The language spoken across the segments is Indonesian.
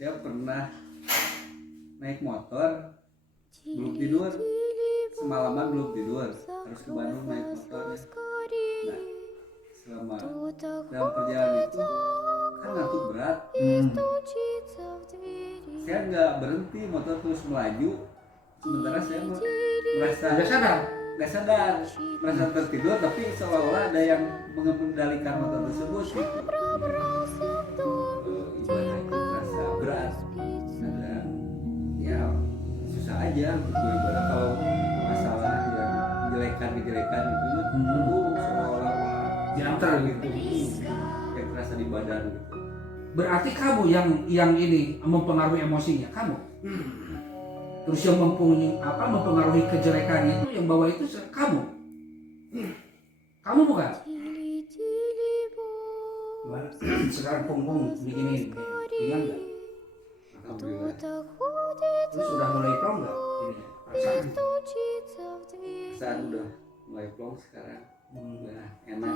Saya pernah naik motor belum tidur, semalaman belum tidur, harus ke Bandung naik motornya. Nah, selama dalam perjalanan itu kan ngantuk berat. Saya nggak berhenti, motor terus melaju. Sementara saya merasa nggak sadar, merasa tertidur, tapi seolah-olah ada yang mengendalikan motor tersebut gitu. Ibadah itu terasa berat, ada ya susah aja untuk beribadah kalau masalah yang kejelekan itu seolah-olah diantar gitu. Yang terasa di badan gitu. Berarti kamu yang ini mempengaruhi emosinya kamu. Terus yang mempengaruhi kejelekannya itu yang bawa itu kamu. Kamu bukan? Sekarang punggung begini, ingat nggak? Alhamdulillah. Terus sudah mulai plong nggak? Ini Saat udah mulai plong sekarang, udah enak.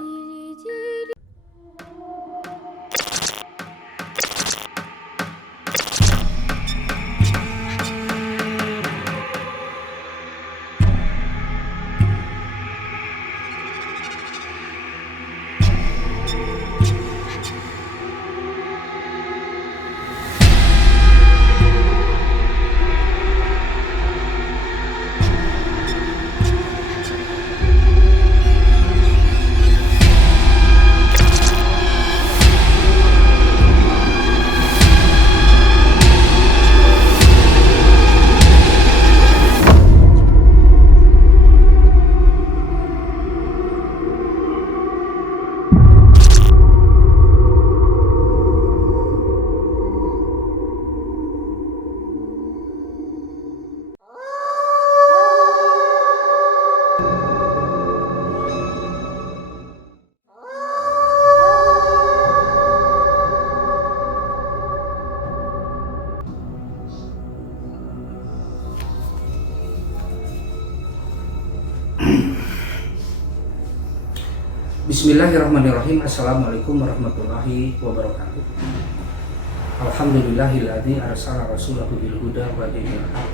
Bismillahirrahmanirrahim. Assalamualaikum warahmatullahi wabarakatuh. Alhamdulillahilladzi arsala rasulahu bil huda wa dinil haq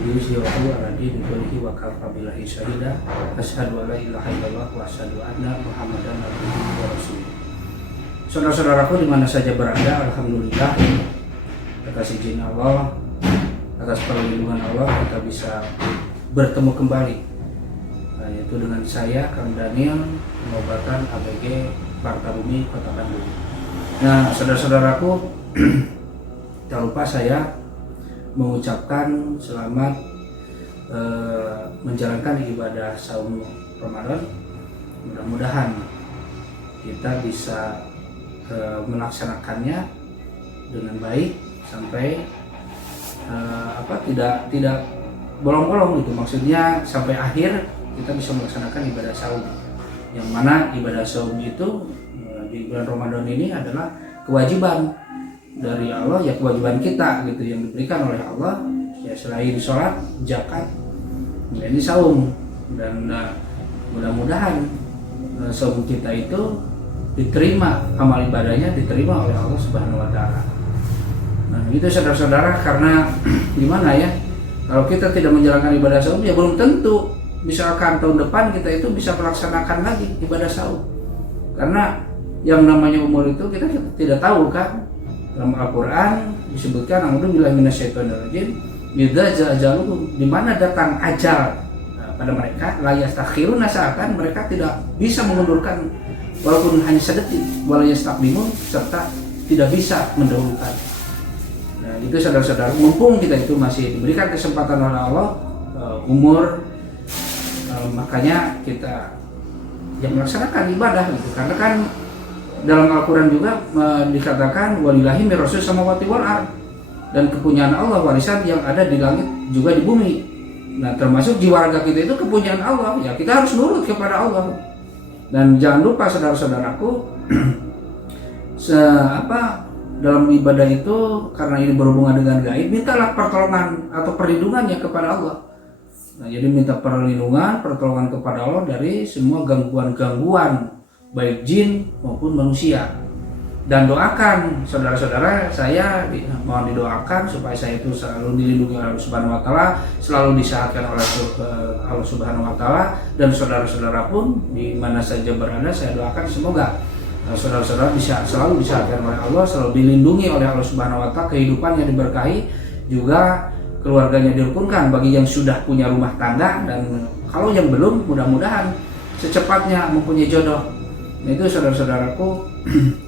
liyuzhirahu 'ala dini kullihi wa kafa billahi syahida. Asyhadu an la ilaha illallah wa asyhadu anna Muhammadan abduhu wa rasuluh. Saudara-saudaraku di mana saja berada, alhamdulillah atas izin Allah, atas perlindungan Allah kita bisa bertemu kembali, yaitu dengan saya Kang Daniel, pengobatan ABG Parta Bumi Kota Bandung. Nah, saudara-saudaraku, tak lupa saya mengucapkan selamat menjalankan ibadah saum Ramadan. Mudah-mudahan kita bisa melaksanakannya dengan baik sampai tidak bolong-bolong gitu. Maksudnya sampai akhir kita bisa melaksanakan ibadah saum. Yang mana ibadah saum itu di bulan Ramadan ini adalah kewajiban dari Allah, ya kewajiban kita gitu yang diberikan oleh Allah, ya selain sholat, zakat, ya ini saum. Dan mudah-mudahan saum kita itu diterima, amal ibadahnya diterima oleh Allah Subhanahu wa taala. Nah, itu saudara-saudara, karena gimana ya, kalau kita tidak menjalankan ibadah saum ya belum tentu misalkan tahun depan kita itu bisa melaksanakan lagi ibadah saum, karena yang namanya umur itu kita tidak tahu kan. Dalam Al-Quran disebutkan a'udzubillahi minasyaitonirrajim, idza ajaluhum, di mana datang ajal pada mereka, la yastakhiruna sa'atan, mereka tidak bisa mengundurkan walaupun hanya sedetik, wala yastaqdimun, serta tidak bisa mendahulukan. Nah, itu saudara-saudara, mumpung kita itu masih diberikan kesempatan oleh Allah, umur, makanya kita yang melaksanakan ibadah gitu. Karena kan dalam Al-Quran juga dikatakan walillahi mirasus samawati wal ard, dan kepunyaan Allah warisan yang ada di langit juga di bumi. Nah, termasuk jiwa raga kita itu kepunyaan Allah, ya kita harus nurut kepada Allah. Dan jangan lupa saudara-saudaraku, dalam ibadah itu karena ini berhubungan dengan gaib, mintalah pertolongan atau perlindungannya kepada Allah. Nah, jadi minta perlindungan, pertolongan kepada Allah dari semua gangguan-gangguan, baik jin maupun manusia. dan doakan saudara-saudara saya, mohon didoakan supaya saya itu selalu dilindungi oleh Allah Subhanahu wa taala, selalu disehatkan oleh Allah Subhanahu wa taala, dan saudara-saudara pun di mana saja berada saya doakan semoga saudara-saudara bisa selalu disehatkan oleh Allah, selalu dilindungi oleh Allah Subhanahu wa taala, kehidupannya diberkahi, juga keluarganya dirukunkan bagi yang sudah punya rumah tangga, dan kalau yang belum mudah-mudahan secepatnya mempunyai jodoh. Nah, itu saudara-saudaraku.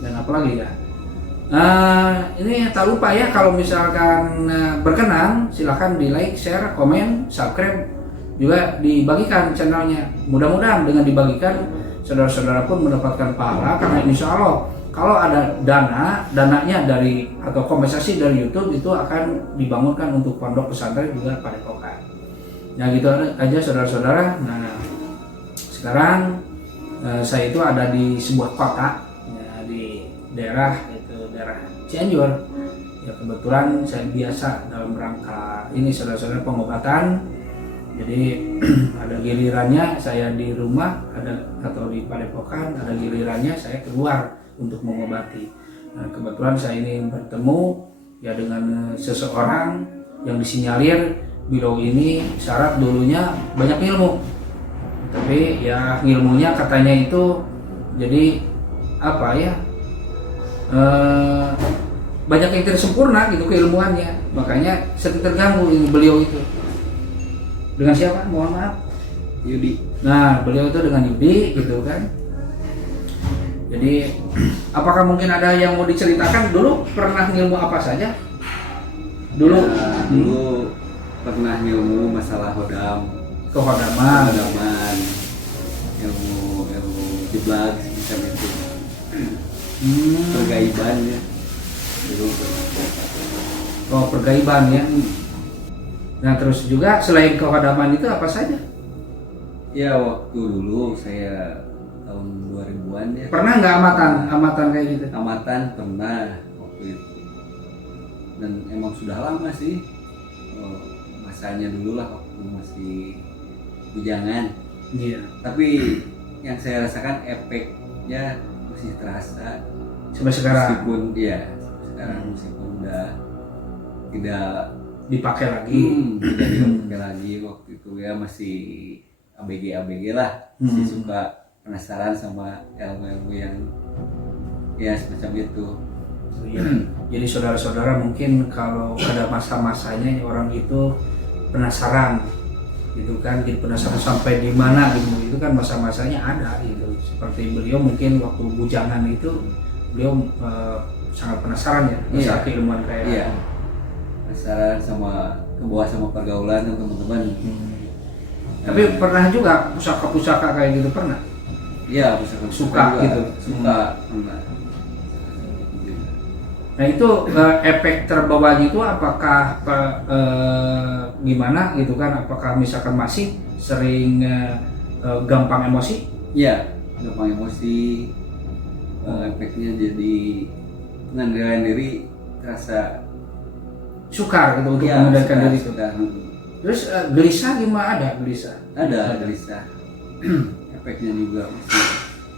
Dan apalagi ya, ini tak lupa ya, kalau misalkan berkenan silahkan di like, share, komen, subscribe, juga dibagikan channelnya. Mudah-mudahan dengan dibagikan saudara-saudara pun mendapatkan pahala, karena insya Allah kalau ada dananya dari atau kompensasi dari YouTube itu akan dibangunkan untuk pondok pesantren juga Padepokan. Nah gitu aja saudara-saudara. Nah sekarang saya itu ada di sebuah kota ya, di daerah Cianjur. Ya kebetulan saya biasa dalam rangka ini saudara-saudara pengobatan. Jadi ada gilirannya saya di rumah atau di Padepokan, ada gilirannya saya keluar untuk mengobati. Nah, kebetulan saya ini bertemu ya dengan seseorang yang disinyalir beliau ini syarat dulunya banyak ilmu, tapi ya ilmunya katanya itu jadi apa ya, banyak yang tidak sempurna gitu keilmuannya, makanya sedikit terganggu ini beliau itu. Dengan siapa? Mohon maaf. Yudi. Nah beliau itu dengan Yudi gitu kan. Jadi apakah mungkin ada yang mau diceritakan dulu pernah ngilmu apa saja? Dulu dulu pernah ngilmu masalah kehodaman, ilmu jiblak semacam itu. Pergaiban ya. Dulu pernah. Oh pergaiban ya. Nah terus juga selain kehodaman itu apa saja? Ya waktu dulu saya tahun 2000-an ya. Pernah nggak amatan kayak gitu? Amatan pernah waktu itu. Dan emang sudah lama sih, masanya dulu lah waktu masih bujangan. Iya. Tapi yang saya rasakan efeknya masih terasa sampai sekarang. Meskipun udah tidak dipakai lagi. Tidak dipakai lagi waktu itu ya, masih ABG lah, masih suka penasaran sama ilmu-ilmu yang ya semacam itu. Iya. Jadi saudara-saudara mungkin kalau ada masa-masanya orang itu penasaran gitu kan, jadi penasaran sampai di mana gitu, itu kan masa-masanya ada gitu. Seperti beliau mungkin waktu bujangan itu beliau sangat penasaran ya masa keilmuan kayak iya. Penasaran sama kebawa sama pergaulan teman-teman. Tapi pernah juga pusaka-pusaka kayak gitu pernah? Iya, suka juga. Gitu. Suka pernah. Nah itu efek terbawanya itu apakah gimana gitu kan? Apakah misalkan masih sering gampang emosi? Iya, gampang emosi. Efeknya jadi pengendalian diri terasa sukar gitu untuk mengendalikan diri itu. Terus gelisah gimana? Ada gelisah? Ada gelisah. Efeknya juga masih.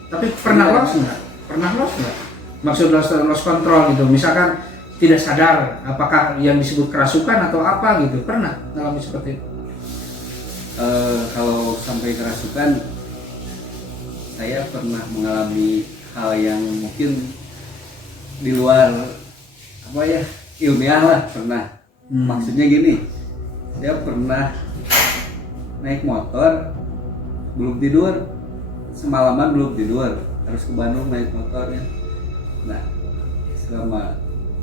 Tapi pernah loss nggak? Pernah loss nggak? Maksud loss control gitu, misalkan tidak sadar apakah yang disebut kerasukan atau apa gitu, pernah mengalami seperti itu? Kalau sampai kerasukan, saya pernah mengalami hal yang mungkin di luar apa ya, ilmiah lah pernah. Maksudnya gini, saya pernah naik motor belum tidur, semalaman belum tidur, harus ke Bandung naik motornya. Nah selama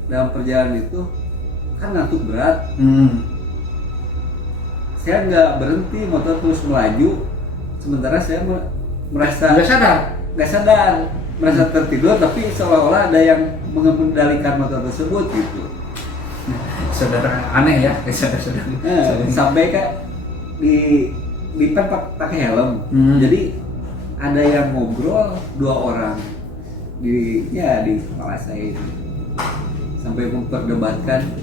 dalam perjalanan itu kan ngantuk berat. Saya nggak berhenti, motor terus melaju, sementara saya merasa nggak sadar, merasa tertidur, tapi seolah-olah ada yang mengendalikan motor tersebut gitu. Saudara aneh ya, saudara. Sampai kayak di pakai helm. Jadi ada yang ngobrol, 2 orang di kepala saya itu, sampai memperdebatkan,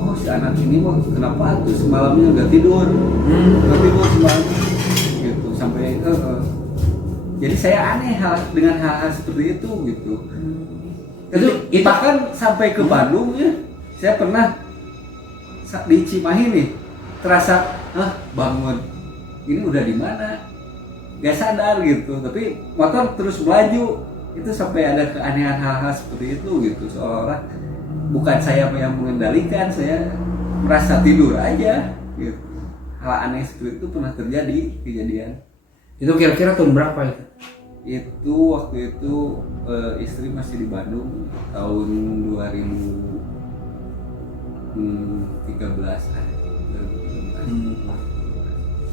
oh si anak ini mau kenapa tuh semalamnya nggak tidur semalam gitu, sampai jadi saya aneh dengan hal-hal seperti itu gitu. Itu bahkan sampai ke Bandung ya, saya pernah di Cimahi nih terasa bangun ini udah di mana, nggak sadar gitu, tapi motor terus melaju. Itu sampai ada keanehan hal-hal seperti itu gitu, seolah-olah bukan saya yang mengendalikan, saya merasa tidur aja gitu. Hal aneh seperti itu pernah terjadi kejadian. Itu kira-kira tahun berapa itu? Itu waktu itu istri masih di Bandung tahun 2013 lah.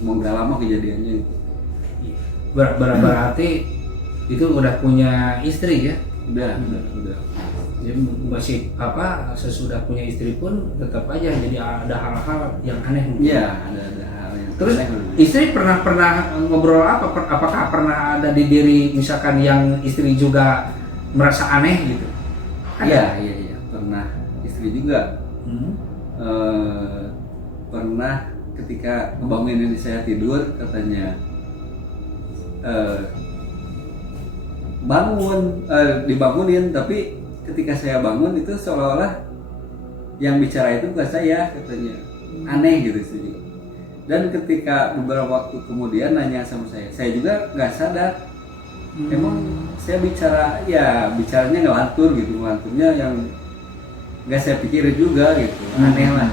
Emang udah lama kejadiannya itu. Berarti itu udah punya istri ya? Udah. Jadi masih sesudah punya istri pun tetap aja jadi ada hal-hal yang aneh. Iya, ada hal yang Terus aneh. istri pernah ngobrol apa? Apakah pernah ada di diri misalkan yang istri juga merasa aneh gitu? Iya, pernah. Istri juga pernah ketika ngebangunin saya tidur, katanya dibangunin, tapi ketika saya bangun itu seolah-olah yang bicara itu bukan saya, katanya. Aneh gitu sih. Dan ketika beberapa waktu kemudian nanya sama saya juga nggak sadar. Emang saya bicaranya ngelantur gitu, ngelanturnya yang nggak saya pikirin juga gitu. Aneh lah.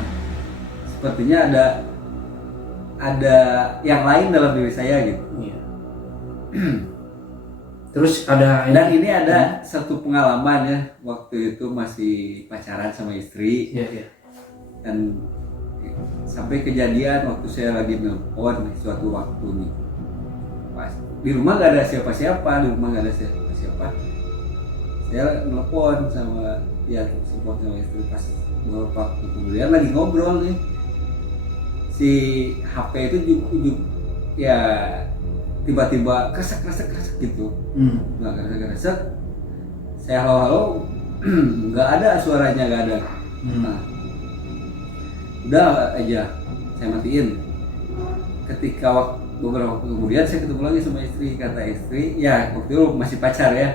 Sepertinya ada yang lain dalam diri saya gitu. Iya. Terus dan ini ada satu pengalaman ya, waktu itu masih pacaran sama istri. Iya. Dan sampai kejadian waktu saya lagi nelpon suatu waktu nih, pas di rumah nggak ada siapa-siapa, saya nelpon sama support sama istri. Pas beberapa waktu kemudian lagi ngobrol nih, si HP itu juk ya tiba-tiba kresek gitu. Nggak kresek, saya halo nggak ada suaranya, nggak ada. Nah, udah aja saya matiin. Ketika beberapa waktu kemudian saya ketemu lagi sama istri. Kata istri, ya waktu itu masih pacar ya,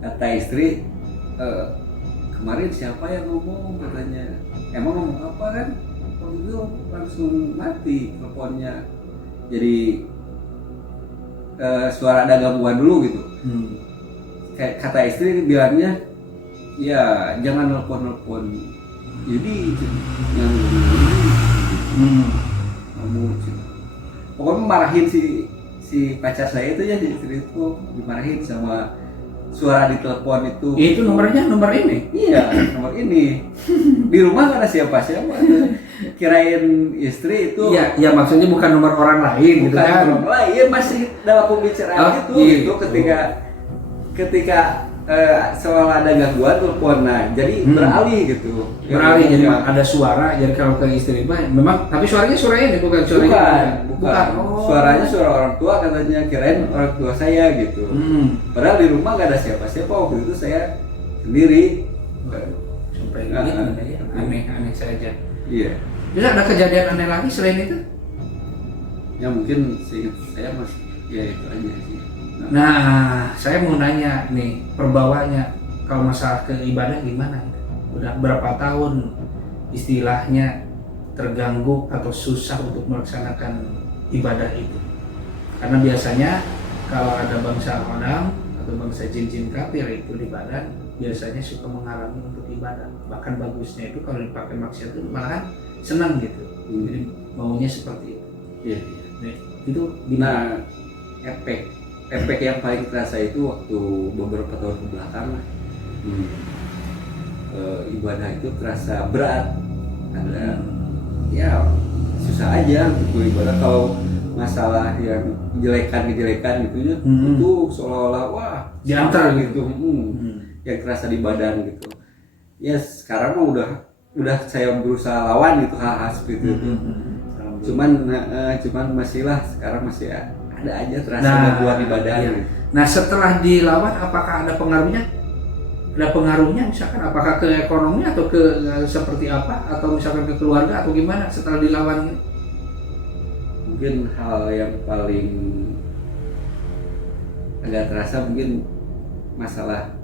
kata istri, kemarin siapa yang ngomong, katanya. Emang ngomong apa kan? Waktu itu langsung mati teleponnya, jadi suara ada gangguan dulu gitu. Kata istri bilangnya, ya jangan nelpon, jadi yang pokoknya marahin si pacar saya itu ya, di istri itu dimarahin sama suara di telepon itu. Itu nomornya nomor ini? Iya, nomor ini. Di rumah nggak ada siapa-siapa. Kirain istri itu. Iya, maksudnya bukan nomor orang lain gitu kan? Bukan nomor lain, masih dalam pembicaraan gitu. Ketika seolah ada gangguan telepon, nah jadi beralih gitu. Beralih jadi ada suara. Jadi kalau ke istri memang, tapi suaranya suara ini bukan suara bukan. Oh. Suaranya suara orang tua, katanya. Kirain orang tua saya gitu. Padahal di rumah gak ada siapa-siapa, waktu itu saya sendiri. Sampai gitu ya, aneh saja. Iya. Terus ada kejadian aneh lagi selain itu? Ya mungkin seingat saya masih ya itu aja sih. Nah, saya mau nanya nih, perbawanya kalau masalah ke ibadah gimana? Udah berapa tahun istilahnya terganggu atau susah untuk melaksanakan ibadah itu? Karena biasanya kalau ada bangsa onam atau bangsa jin-jin kafir itu di badan biasanya suka menghalangi untuk ibadah. Bahkan bagusnya itu kalau dipakai maksiat itu malahan senang gitu. Jadi maunya seperti itu. Iya. Nah, itu gimana? Efek yang paling terasa itu waktu beberapa tahun kebelakang lah. Ibadah itu terasa berat, ada ya susah aja untuk beribadah. Kalau masalah yang kejelekan gitu ya, itu seolah-olah wah diantar gitu, yang terasa di badan gitu. Ya sekarang mah udah saya berusaha lawan gitu hal-hal seperti itu. Cuman masih lah, sekarang masih ada aja terasa gangguan di badan. Iya. Nah setelah dilawan apakah ada pengaruhnya? Ada pengaruhnya misalkan apakah ke ekonomi atau ke seperti apa, atau misalkan ke keluarga atau gimana setelah dilawan ini? Mungkin hal yang paling agak terasa mungkin masalah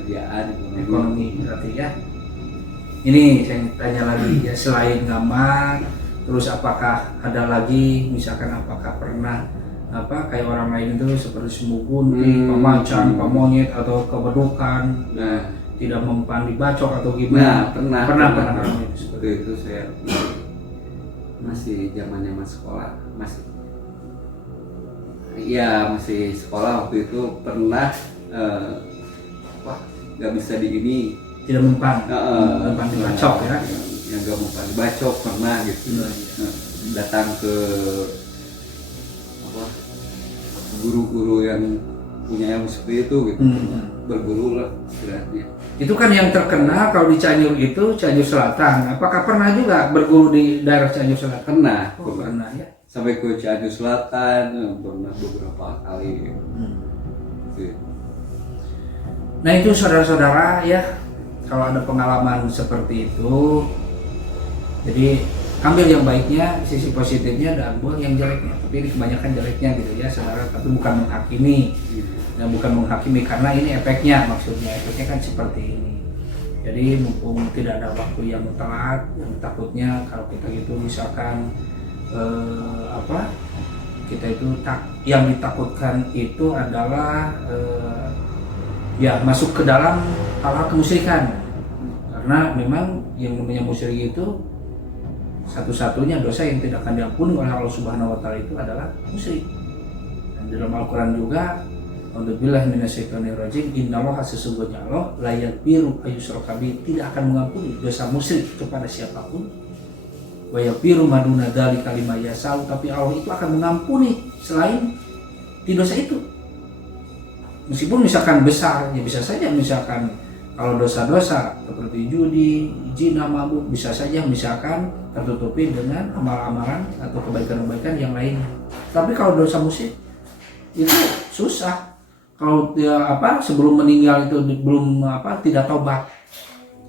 kerjaan ekonomi berarti ya. Ini saya tanya lagi ya, selain ngamak, terus apakah ada lagi misalkan apakah pernah kayak orang lain itu seperti semu gunting, pemacan, pemonyet atau kebedukan, tidak mempan dibacok atau gimana? Pernah seperti itu. Saya masih zamannya sekolah, masih sekolah waktu itu pernah nggak bisa di ini, tidak mempan dibacok ya, yang nggak mempan dibacok pernah gitu. Datang ke guru-guru yang punya ilmu seperti itu gitu, berguru lah istilahnya. Itu kan yang terkenal kalau di Cianjur itu Cianjur Selatan. Apakah pernah juga berguru di daerah Cianjur Selatan? Pernah ya. Sampai ke Cianjur Selatan pernah beberapa kali. Nah itu saudara-saudara ya, kalau ada pengalaman seperti itu, jadi ambil yang baiknya, sisi positifnya, dan buang yang jeleknya. Tapi ini kebanyakan jeleknya gitu ya saudara, tapi bukan menghakimi. Dan bukan menghakimi karena ini efeknya, maksudnya efeknya kan seperti ini. Jadi mumpung tidak ada waktu yang telat, yang takutnya kalau kita gitu misalkan kita itu yang ditakutkan itu adalah ya masuk ke dalam hal-hal kemusyrikan. Karena memang yang namanya musyrik itu satu-satunya dosa yang tidak akan diampuni oleh Allah Subhanahu wa taala itu adalah musyrik. Dan di dalam Al-Qur'an juga, A'udzubillahi minasyaitonirrajim, innallaha sesungguhnya Allah la yaghfiru ayyushraka bihi, tidak akan mengampuni dosa musyrik kepada siapapun. Wa yaghfiru ma duna dzalika liman yasha, tapi Allah itu akan mengampuni selain di dosa itu. Meskipun misalkan besar, ya bisa saja misalkan kalau dosa-dosa seperti judi, zina, mabuk bisa saja misalkan tertutupi dengan amal-amalan atau kebaikan-kebaikan yang lain. Tapi kalau dosa musyrik itu susah. Kalau dia sebelum meninggal itu belum tidak taubat.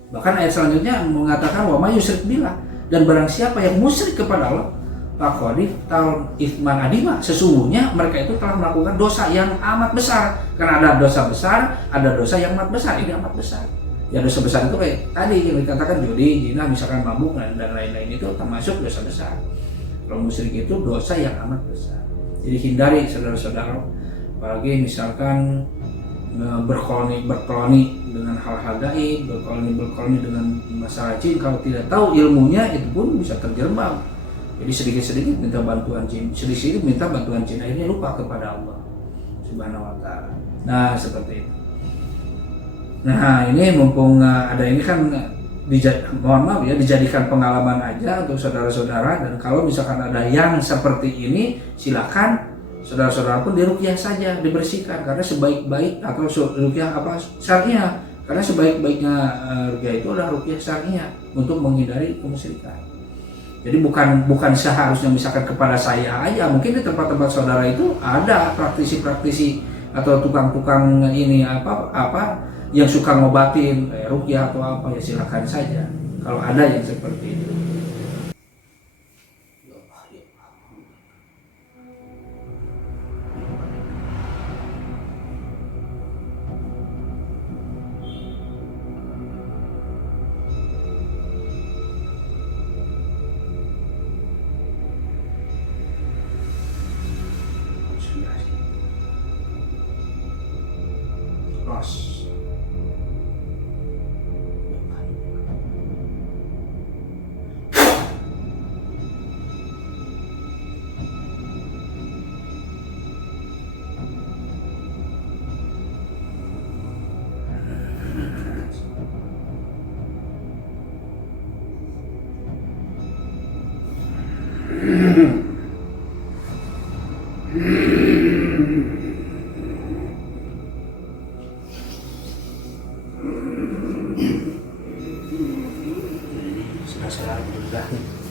Bahkan ayat selanjutnya mengatakan wa may yusyrik billah, dan barang siapa yang musyrik kepada Allah faqad tal itsman adima, sesungguhnya mereka itu telah melakukan dosa yang amat besar. Karena ada dosa besar, ada dosa yang amat besar. Ini amat besar. Ya dosa besar itu kayak tadi yang dikatakan judi, zina, misalkan mabuk dan lain-lain itu termasuk dosa besar. Kalau musyrik itu dosa yang amat besar. Jadi hindari saudara-saudara, apalagi misalkan berkoloni dengan hal-hal gaib, berkoloni dengan masalah jin. Kalau tidak tahu ilmunya itu pun bisa terjerembab. Jadi sedikit-sedikit minta bantuan jin, sedikit-sedikit minta bantuan jin, akhirnya lupa kepada Allah Subhanahu wa taala. Nah, seperti itu. Nah, ini mumpung ada ini kan mohon maaf ya, dijadikan pengalaman aja untuk saudara-saudara, dan kalau misalkan ada yang seperti ini silakan saudara-saudara pun diruqyah saja, dibersihkan, karena sebaik-baik atau ruqyah syariah, karena sebaik-baiknya ruqyah itu adalah ruqyah syariah untuk menghindari kemusyrikan. Jadi bukan seharusnya misalkan kepada saya aja, mungkin di tempat-tempat saudara itu ada praktisi-praktisi atau tukang-tukang ini yang suka ngobatin kayak ruqyah atau apa, ya silakan saja kalau ada yang seperti itu.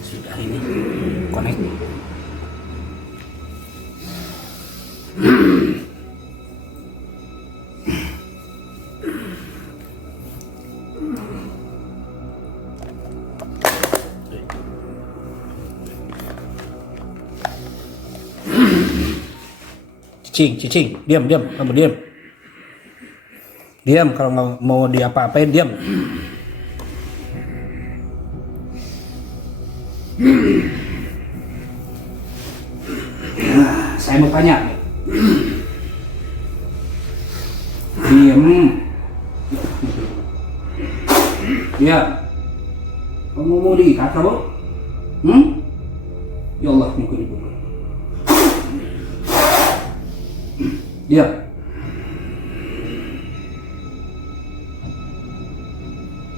Sudah ini connect. Cicing, diam, kamu diam. Diam kalau mau diapa-apain, diam. Saya mau tanya. Diam. Diam. Kamu mau diikat kamu? Ya Allah, mungkin dibuka. Diam.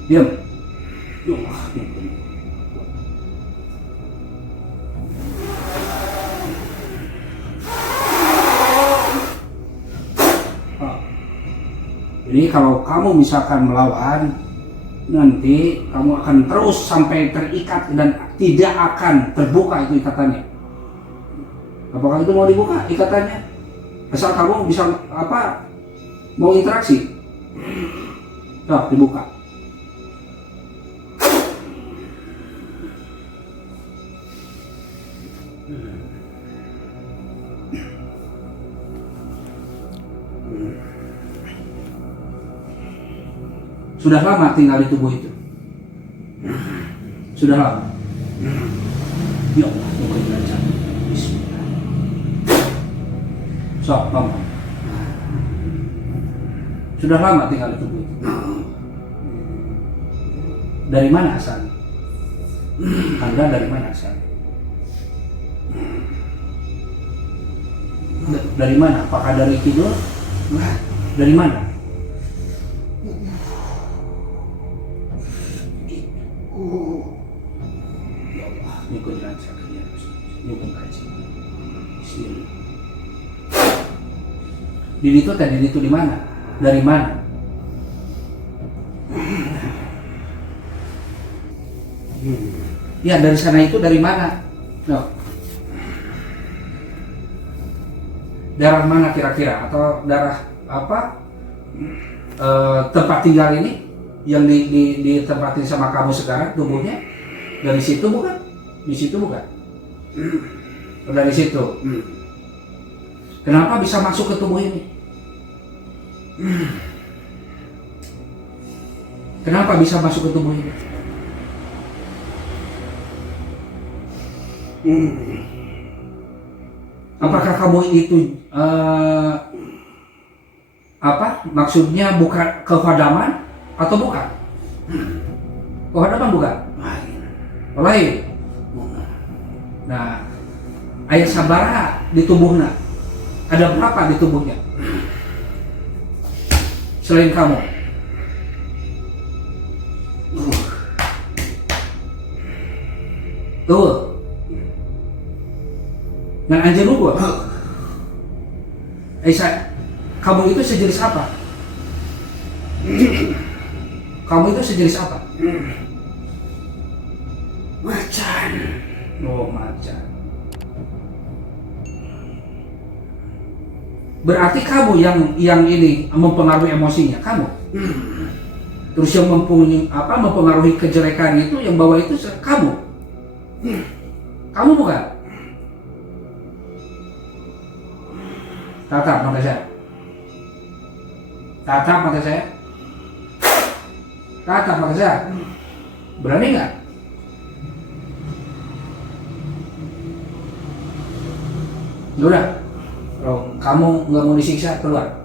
Diam. Ya Allah, mungkin. Jadi kalau kamu misalkan melawan, nanti kamu akan terus sampai terikat dan tidak akan terbuka itu ikatannya. Apakah itu mau dibuka ikatannya? Asal kamu bisa mau interaksi. Nah, dibuka. Sudah lama tinggal di tubuh itu? Sudah lama? Ya Allah, mungkin belajar. Bismillah. Sok, ngomong. Sudah lama tinggal di tubuh itu? Dari mana asalnya? Anda dari mana asalnya? Dari mana? Apakah dari tidur? Dari mana? Nyukun lancar kerja, nyukun kaji. Diri itu tadi itu di mana? Dari mana? Ya dari sana itu dari mana? No. Daerah mana kira-kira? Atau daerah apa? Tempat tinggal ini yang ditempatin sama kamu sekarang tubuhnya dari situ bukan? Di situ bukan? Dari situ. Kenapa bisa masuk ke tubuh ini? Kenapa bisa masuk ke tubuh ini? Apakah kamu itu maksudnya bukan kehadaman atau bukan? Kehadaman bukan? Lain. Nah, ayat sabaraha di tubuhnya. Ada berapa di tubuhnya? Selain kamu. Tuh. Ngan anjir gua. Kamu itu sejenis apa? Kamu itu sejenis apa? Macan. Oh, macan. Berarti kamu yang ini mempengaruhi emosinya, kamu. Terus yang mempengaruhi kejelekan itu, yang bawa itu kamu. Kamu bukan? Tatap mata saya. Tatap mata saya. Tatap mata saya. Berani nggak? Udah. Kalau kamu nggak mau disiksa, keluar.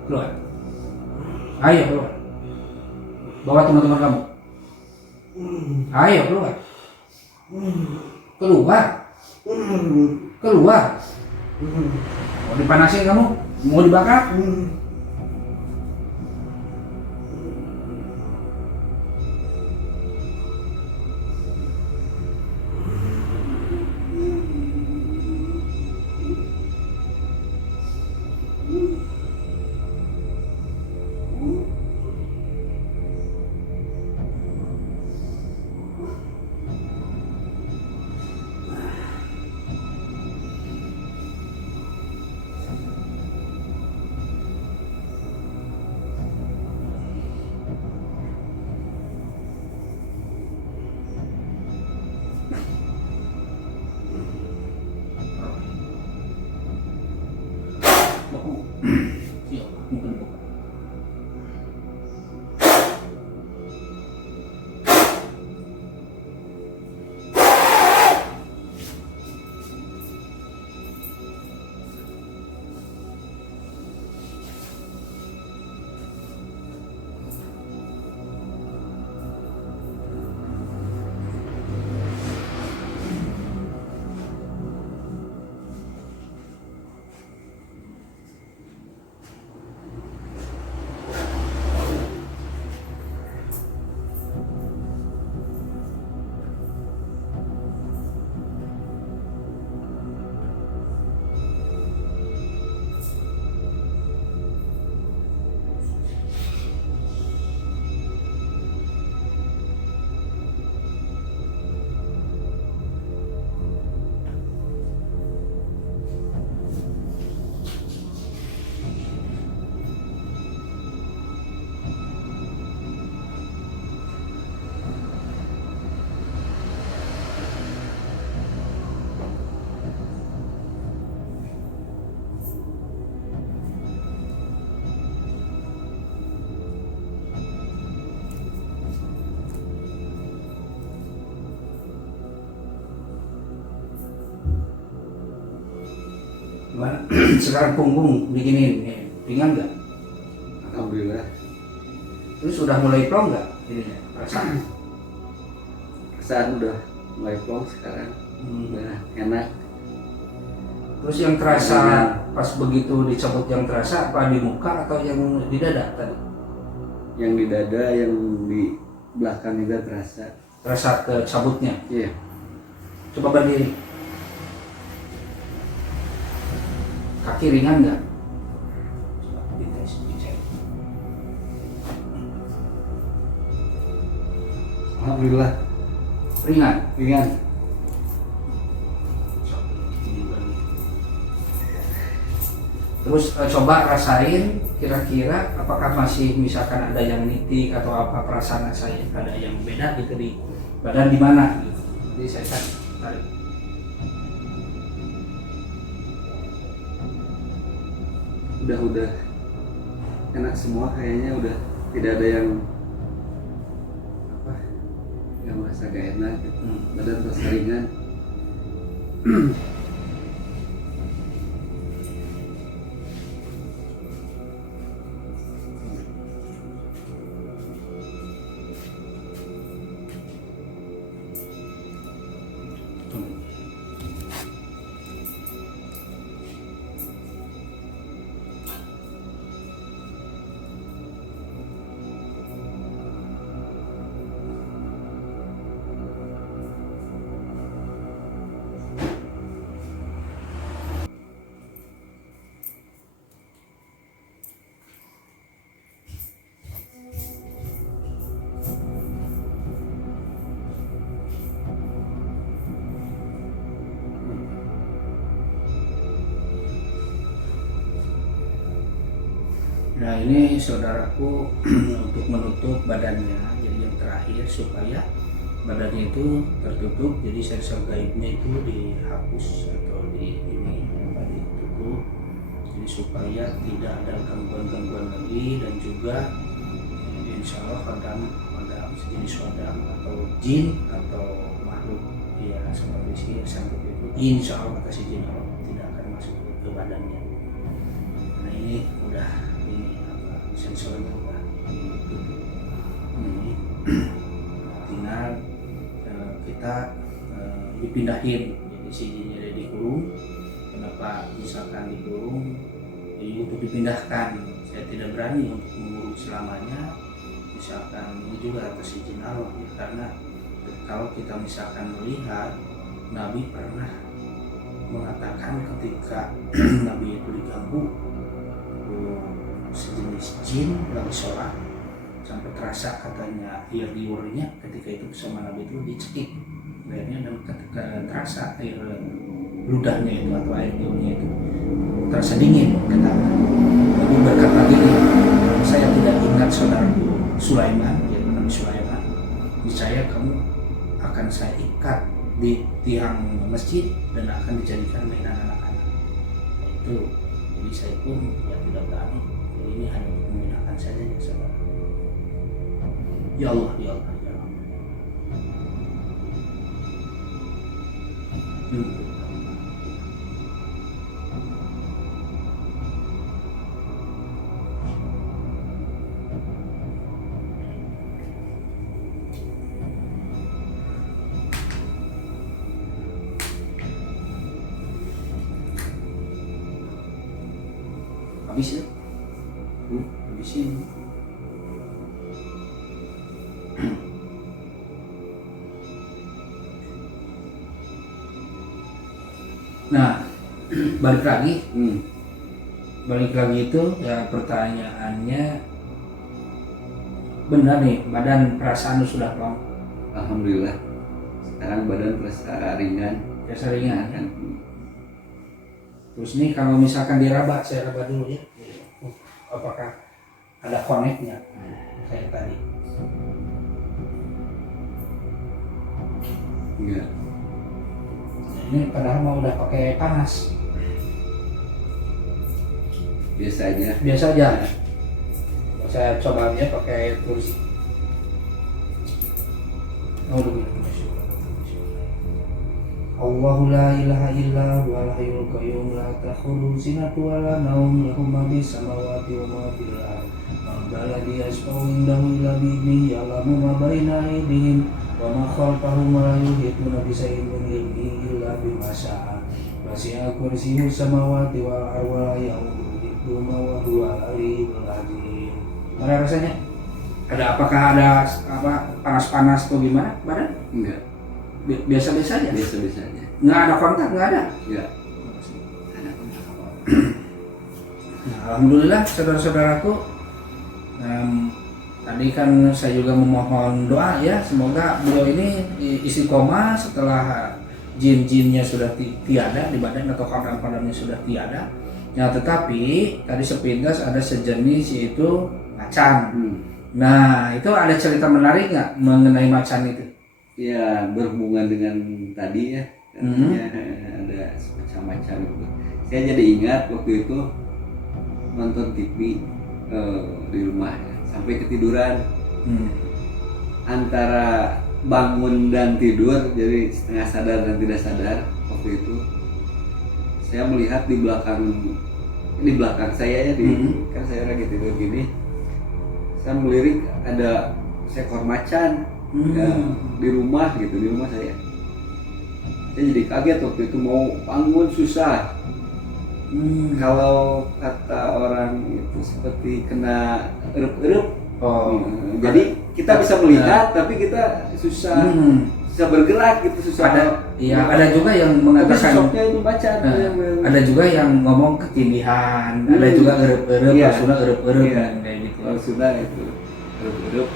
Ayo keluar. Bawa teman-teman kamu. Ayo keluar. Keluar. Mau dipanasin kamu? Mau dibakar? Gimana? Sekarang punggung begini nih, ringan nggak? Alhamdulillah. Terus sudah mulai plong nggak ininya perasaan? Perasaan udah mulai plong sekarang. Udah enak. Terus yang terasa pas begitu dicabut, yang terasa apa di muka atau yang di dada tadi? Yang di dada, yang di belakang juga terasa. Terasa ke cabutnya. Iya. Coba berdiri. Kaki ringan nggak? Coba dites, dicek. Alhamdulillah Ringan. ringan. Terus coba rasain kira-kira apakah masih misalkan ada yang nitik atau apa perasaan saya ada yang beda gitu di badan di mana gitu. Jadi saya tarik. Udah enak semua kayaknya, udah tidak ada yang apa yang merasa gak enak gitu. Badan terasa ringan. Nah ini saudaraku untuk menutup badannya, jadi yang terakhir supaya badannya itu tertutup, jadi sensor gaibnya itu dihapus atau di ini apa ditutup, jadi supaya tidak ada gangguan-gangguan lagi. Dan juga insya Allah kadang sejenis kodam atau jin atau makhluk ya seperti sihir santet itu insya Allah atas izin Allah tidak akan masuk ke badannya. Nah ini udah sensornya udah ditutup. Ini tinggal kita dipindahin, jadi si jinnya ada dikurung. Kenapa misalkan dikurung? Jadi untuk dipindahkan, saya tidak berani untuk mengurung selamanya. Misalkan ini juga atas izin Allah ya, karena kalau kita misalkan melihat Nabi pernah mengatakan ketika Nabi itu diganggu sejenis jin lagi sholat sampai terasa katanya air liurnya ketika itu bersama Nabi itu dicekik airnya, dan ketika terasa air ludahnya itu atau air liurnya itu terasa dingin katakan. Nabi berkata gini, saya tidak ingat saudaraku Sulaiman, yaitu Nabi Sulaiman, niscaya kamu akan saya ikat di tiang masjid dan akan dijadikan mainan anak-anak. Itu jadi saya pun ya tidak berani. Ini hanya untuk memindahkan saja ya saudara. Ya Allah, ya Allah, ya Allah. Habis ya? Habisin. Nah, balik lagi. Balik lagi itu ya pertanyaannya, benar nih badan perasaan sudah plong? Alhamdulillah. Sekarang badan terasa ringan. Terasa ringan kan? Terus nih kalau misalkan diraba, saya raba dulu ya. Apakah ada koneknya kayak tadi? Enggak. Ini padahal mau udah pakai panas. Biasa aja. Biasa aja. Saya coba aja pakai kursi. Oh, begini. Allahu la ilaha illa huwal hayyul qayyum la ta'khudhuhu sinatun wa la nawm lahu ma fis samawati wa ma fil ardh man alladhi yashfa'u indahu illa bi'idhnihi ya'lamu ma baina aydihim wa ma khalfahum wa la yuhituna bi shay'in min ilmihi illa bima syaa wasi'a kursiyyuhu samawati wal ardi wa la ya'uduhu hifdhuhuma wa huwal aliyyul azim. Mana rasanya? Apakah ada panas-panas atau gimana badan? Enggak. Biasa-biasa aja. Biasa-biasa aja. Nggak ada kontak, nggak ada. Enggak. Ada kontak apa? Nah, alhamdulillah saudara-saudaraku, tadi kan saya juga memohon doa ya, semoga beliau ini istiqomah setelah jin-jinnya sudah tiada di badan atau kodam-kodamnya sudah tiada. Nah, tetapi tadi sepintas ada sejenis yaitu macan. Nah, itu ada cerita menarik nggak mengenai macan itu? Ya, berhubungan dengan tadi ya, katanya ada semacam macan gitu. Saya jadi ingat waktu itu nonton TV di rumah ya, sampai ketiduran. Antara bangun dan tidur, jadi setengah sadar dan tidak sadar waktu itu. Saya melihat di belakang saya ya, kan saya lagi tidur gini. Saya melirik ada seekor macan. Ya, di rumah saya jadi kaget waktu itu, mau bangun susah. Kalau kata orang itu seperti kena erup-erup. Jadi kita bisa melihat tapi kita susah bergerak gitu, susah. Ada juga yang mengatakan itu macan. Ada juga yang ngomong ketindihan, ada juga erup-erup, sudah erup-erup kayak gitu. Sudah itu erup-erup.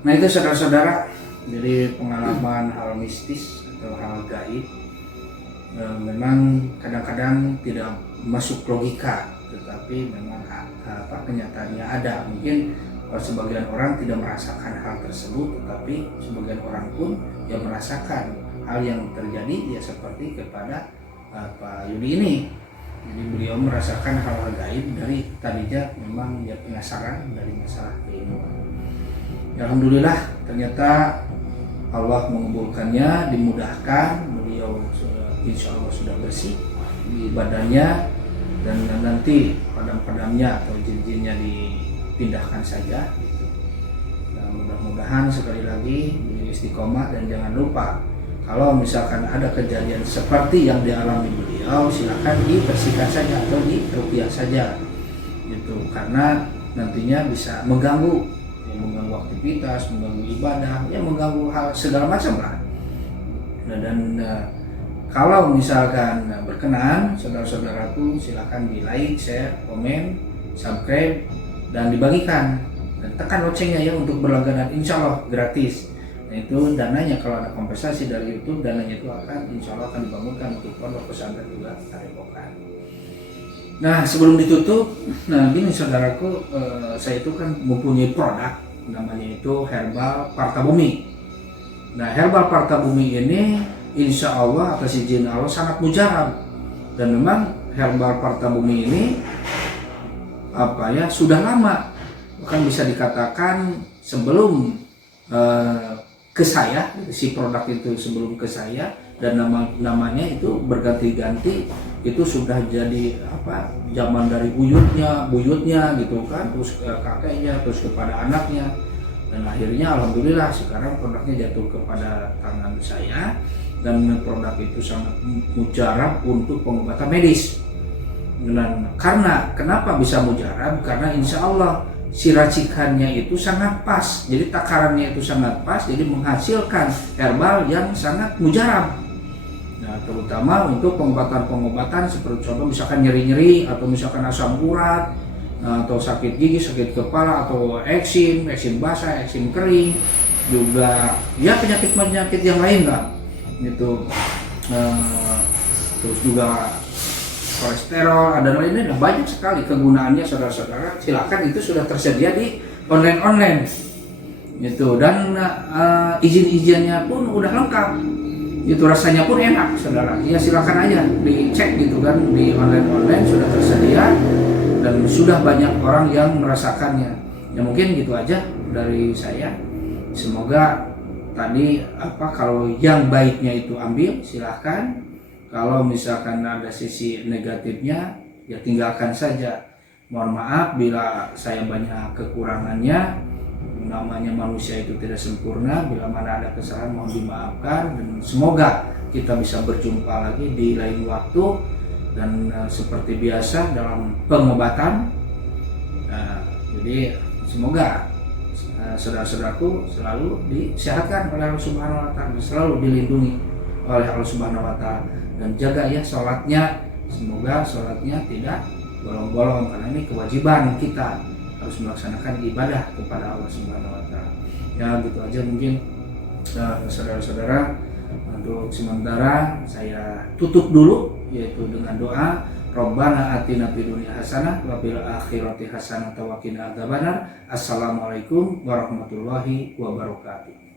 Nah itu saudara-saudara, jadi pengalaman hal mistis atau hal gaib memang kadang-kadang tidak masuk logika, tetapi memang kenyataannya ada. Mungkin sebagian orang tidak merasakan hal tersebut, tetapi sebagian orang pun yang merasakan hal yang terjadi ya seperti kepada Pak Yudi ini. Jadi beliau merasakan hal gaib dari tadinya memang dia penasaran dari masalah keilmuan. Alhamdulillah ternyata Allah mengabulkannya, dimudahkan, beliau insya Allah sudah bersih di badannya, dan nanti padam-padamnya atau jin-jinnya dipindahkan saja. Nah, mudah-mudahan sekali lagi beliau istiqomah, dan jangan lupa kalau misalkan ada kejadian seperti yang dialami beliau, silakan dibersihkan saja atau diruqyah saja gitu, karena nantinya bisa mengganggu aktivitas, mengganggu ibadah, ya mengganggu hal segala macam lah. Dan kalau misalkan berkenan, saudara-saudaraku silakan di like, share, komen, subscribe, dan dibagikan, dan tekan loncengnya ya untuk berlangganan, insya Allah gratis. Nah itu dananya, kalau ada kompensasi dari YouTube, dananya itu akan insya Allah akan dibangunkan untuk pondok pesantren juga Padepokan. Nah sebelum ditutup, nah gini saudaraku, saya itu kan mempunyai produk namanya itu Herbal Partabumi. Nah Herbal Partabumi ini insya Allah atas izin Allah sangat mujarab, dan memang Herbal Partabumi ini sudah lama, bahkan bisa dikatakan sebelum ke saya, si produk itu sebelum ke saya, dan namanya itu berganti-ganti, itu sudah jadi zaman dari buyutnya gitu kan, terus ke kakeknya, terus kepada anaknya, dan akhirnya alhamdulillah sekarang produknya jatuh kepada tangan saya, dan produk itu sangat mujarab untuk pengobatan medis. Dan karena kenapa bisa mujarab? Karena insya Allah si racikannya itu sangat pas, jadi takarannya itu sangat pas, jadi menghasilkan herbal yang sangat mujarab. Nah, terutama untuk pengobatan-pengobatan seperti contoh misalkan nyeri-nyeri, atau misalkan asam urat, atau sakit gigi, sakit kepala, atau eksim basah, eksim kering, juga ya penyakit-penyakit yang lain lah gitu. Terus juga kolesterol, ada lainnya, banyak sekali kegunaannya saudara-saudara. Silakan, itu sudah tersedia di online gitu, dan izin-izinnya pun udah lengkap. Itu rasanya pun enak saudara. Ya silakan aja dicek gitu kan, di online sudah tersedia dan sudah banyak orang yang merasakannya. Ya mungkin gitu aja dari saya. Semoga tadi kalau yang baiknya itu ambil silahkan, kalau misalkan ada sisi negatifnya ya tinggalkan saja. Mohon maaf bila saya banyak kekurangannya, namanya manusia itu tidak sempurna, bila mana ada kesalahan mohon dimaafkan, dan semoga kita bisa berjumpa lagi di lain waktu, dan seperti biasa dalam pengobatan. Jadi semoga saudara-saudaraku selalu disehatkan oleh Allah Subhanahu wa Ta'ala, selalu dilindungi oleh Allah Subhanahu wa Ta'ala, dan jaga ya sholatnya, semoga sholatnya tidak bolong-bolong, karena ini kewajiban kita harus melaksanakan ibadah kepada Allah Subhanahu wa Ta'ala. Ya gitu aja mungkin saudara-saudara, untuk sementara saya tutup dulu, yaitu dengan doa Rabbana atina fid dunya hasanah wa fil akhirati hasanah wa qina adzabannar. Assalamualaikum warahmatullahi wabarakatuh.